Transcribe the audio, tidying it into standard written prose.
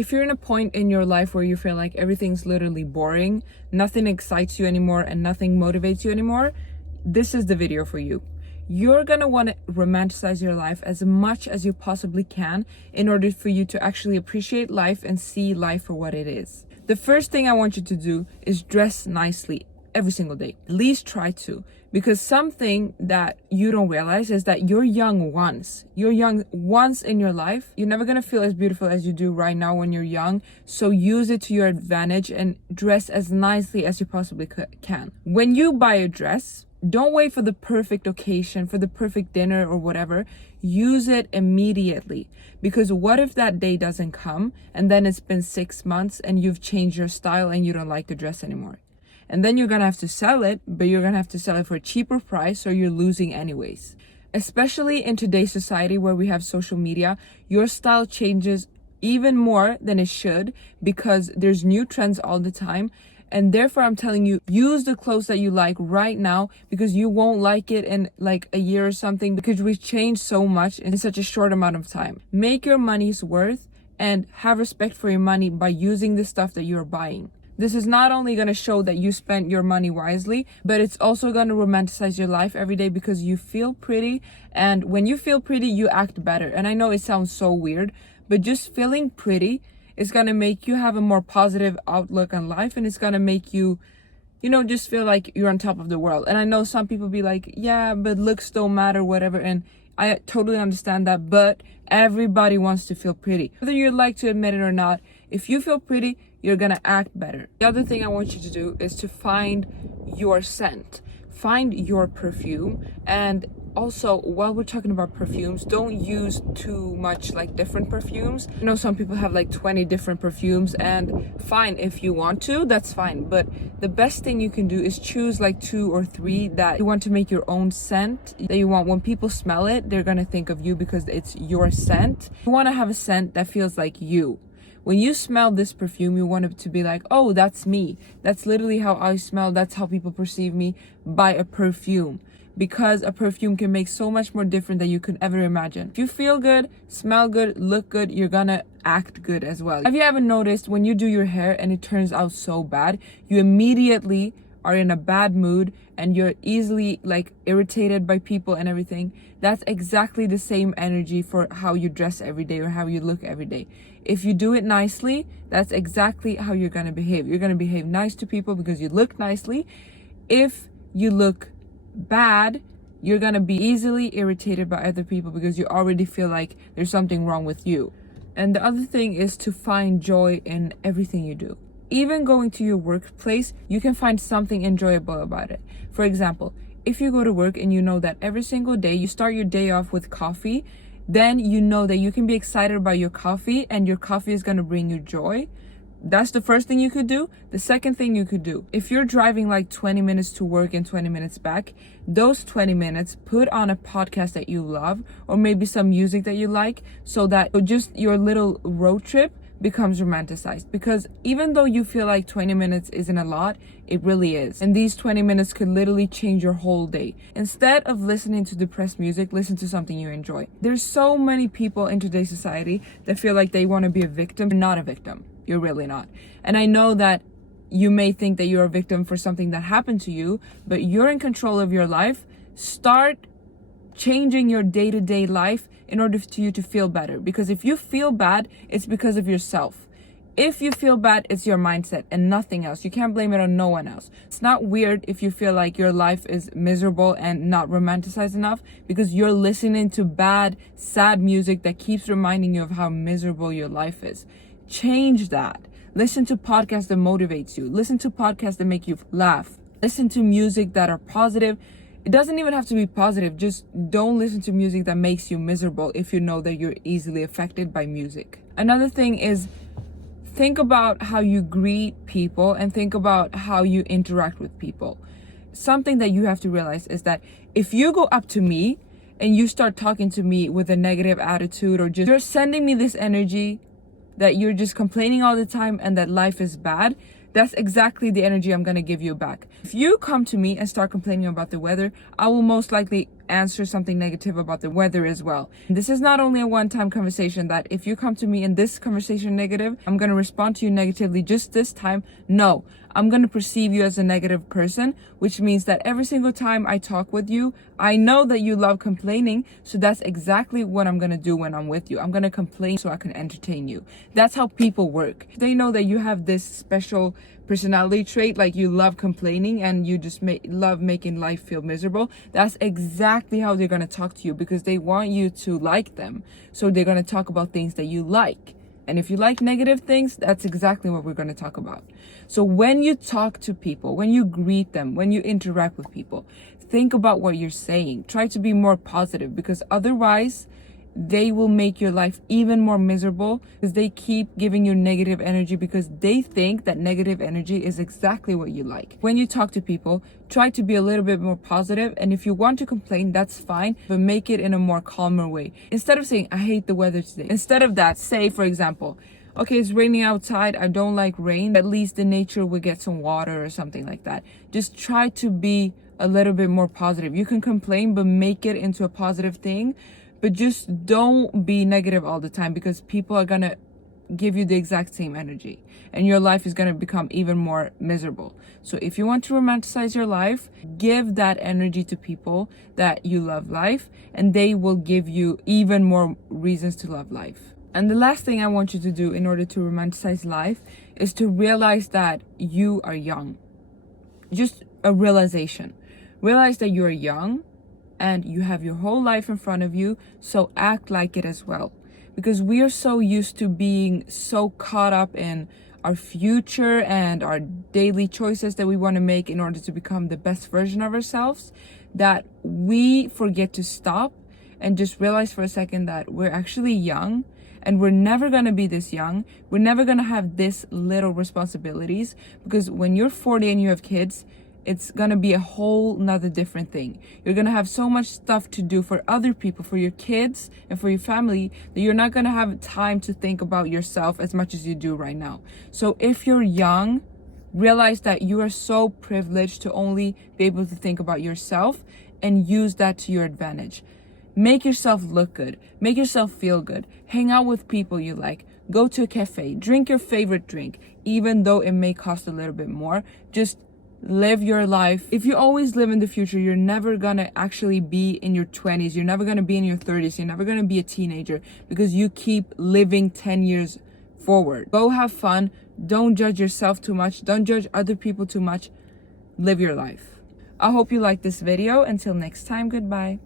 If you're in a point in your life where you feel like everything's literally boring, nothing excites you anymore, and nothing motivates you anymore, this is the video for you. You're gonna want to romanticize your life as much as you possibly can in order for you to actually appreciate life and see life for what it is. The first thing I want you to do is dress nicely every single day. At least try to. Because something that you don't realize is that you're young once. You're young once in your life. You're never gonna feel as beautiful as you do right now when you're young. So use it to your advantage and dress as nicely as you possibly can. When you buy a dress, don't wait for the perfect occasion, for the perfect dinner or whatever. Use it immediately. Because what if that day doesn't come and then it's been 6 months and you've changed your style and you don't like the dress anymore? And then you're gonna have to sell it, but you're gonna have to sell it for a cheaper price, so you're losing anyways. Especially in today's society where we have social media, your style changes even more than it should because there's new trends all the time. And therefore, I'm telling you, use the clothes that you like right now because you won't like it in like a year or something because we've changed so much in such a short amount of time. Make your money's worth and have respect for your money by using the stuff that you're buying. This is not only going to show that you spent your money wisely, but it's also going to romanticize your life every day because you feel pretty. And when you feel pretty, you act better. And I know it sounds so weird, but just feeling pretty is going to make you have a more positive outlook on life. And it's going to make you, just feel like you're on top of the world. And I know some people be like, yeah, but looks don't matter, whatever. And I totally understand that. But everybody wants to feel pretty. Whether you'd like to admit it or not, if you feel pretty, you're gonna act better. The other thing I want you to do is to find your scent. Find your perfume. And also, while we're talking about perfumes, don't use too much like different perfumes. I know some people have like 20 different perfumes, and fine, if you want to, that's fine. But the best thing you can do is choose like 2 or 3 that you want to make your own scent, that you want when people smell it, they're gonna think of you because it's your scent. You wanna have a scent that feels like you. When you smell this perfume, you want it to be like, oh, that's me. That's literally how I smell. That's how people perceive me, by a perfume. Because a perfume can make so much more different than you could ever imagine. If you feel good, smell good, look good, you're gonna act good as well. Have you ever noticed when you do your hair and it turns out so bad, you immediately are in a bad mood and you're easily like irritated by people and everything? That's exactly the same energy for how you dress every day or how you look every day. If you do it nicely, that's exactly how you're gonna behave. You're gonna behave nice to people because you look nicely. If you look bad, you're gonna be easily irritated by other people because you already feel like there's something wrong with you. And the other thing is to find joy in everything you do. Even going to your workplace, you can find something enjoyable about it. For example, if you go to work and you know that every single day you start your day off with coffee, then you know that you can be excited about your coffee and your coffee is going to bring you joy. That's the first thing you could do. The second thing you could do, if you're driving like 20 minutes to work and 20 minutes back, those 20 minutes, put on a podcast that you love or maybe some music that you like so that just your little road trip becomes romanticized. Because even though you feel like 20 minutes isn't a lot, it really is. And these 20 minutes could literally change your whole day. Instead of listening to depressed music, listen to something you enjoy. There's so many people in today's society that feel like they want to be a victim. You're not a victim. You're really not. And I know that you may think that you're a victim for something that happened to you, but you're in control of your life. Start changing your day-to-day life in order for you to feel better. Because if you feel bad, it's because of yourself. If you feel bad, it's your mindset and nothing else. You can't blame it on no one else. It's not weird if you feel like your life is miserable and not romanticized enough because you're listening to bad, sad music that keeps reminding you of how miserable your life is. Change that. Listen to podcasts that motivates you. Listen to podcasts that make you laugh. Listen to music that are positive. It doesn't even have to be positive. Just don't listen to music that makes you miserable if you know that you're easily affected by music. Another thing is think about how you greet people and think about how you interact with people. Something that you have to realize is that if you go up to me and you start talking to me with a negative attitude or just you're sending me this energy that you're just complaining all the time and that life is bad, that's exactly the energy I'm going to give you back. If you come to me and start complaining about the weather, I will most likely answer something negative about the weather as well. This is not only a one-time conversation that if you come to me in this conversation negative, I'm going to respond to you negatively just this time. No, I'm going to perceive you as a negative person, which means that every single time I talk with you, I know that you love complaining. So that's exactly what I'm going to do when I'm with you. I'm going to complain so I can entertain you. That's how people work. They know that you have this special personality trait, like you love complaining and you just love making life feel miserable. That's exactly how they're going to talk to you, because they want you to like them. So they're going to talk about things that you like. And if you like negative things, that's exactly what we're going to talk about. So when you talk to people, when you greet them, when you interact with people, think about what you're saying. Try to be more positive, because otherwise they will make your life even more miserable, because they keep giving you negative energy because they think that negative energy is exactly what you like. When you talk to people, try to be a little bit more positive, and if you want to complain, that's fine, but make it in a more calmer way. Instead of saying, I hate the weather today, instead of that, say, for example, okay, it's raining outside, I don't like rain, at least in nature we get some water or something like that. Just try to be a little bit more positive. You can complain, but make it into a positive thing. But just don't be negative all the time, because people are going to give you the exact same energy and your life is going to become even more miserable. So if you want to romanticize your life, give that energy to people that you love life, and they will give you even more reasons to love life. And the last thing I want you to do in order to romanticize life is to realize that you are young. Just a realization. Realize that you are young and you have your whole life in front of you, so act like it as well. Because we are so used to being so caught up in our future and our daily choices that we want to make in order to become the best version of ourselves, that we forget to stop and just realize for a second that we're actually young, and we're never going to be this young. We're never going to have this little responsibilities, because when you're 40 and you have kids, it's going to be a whole nother different thing. You're going to have so much stuff to do for other people, for your kids and for your family, that you're not going to have time to think about yourself as much as you do right now. So if you're young, realize that you are so privileged to only be able to think about yourself, and use that to your advantage. Make yourself look good. Make yourself feel good. Hang out with people you like. Go to a cafe. Drink your favorite drink, even though it may cost a little bit more. Just live your life. If you always live in the future, you're never gonna actually be in your 20s. You're never gonna be in your 30s. You're never gonna be a teenager, because you keep living 10 years forward. Go have fun. Don't judge yourself too much. Don't judge other people too much. Live your life. I hope you liked this video. Until next time, goodbye.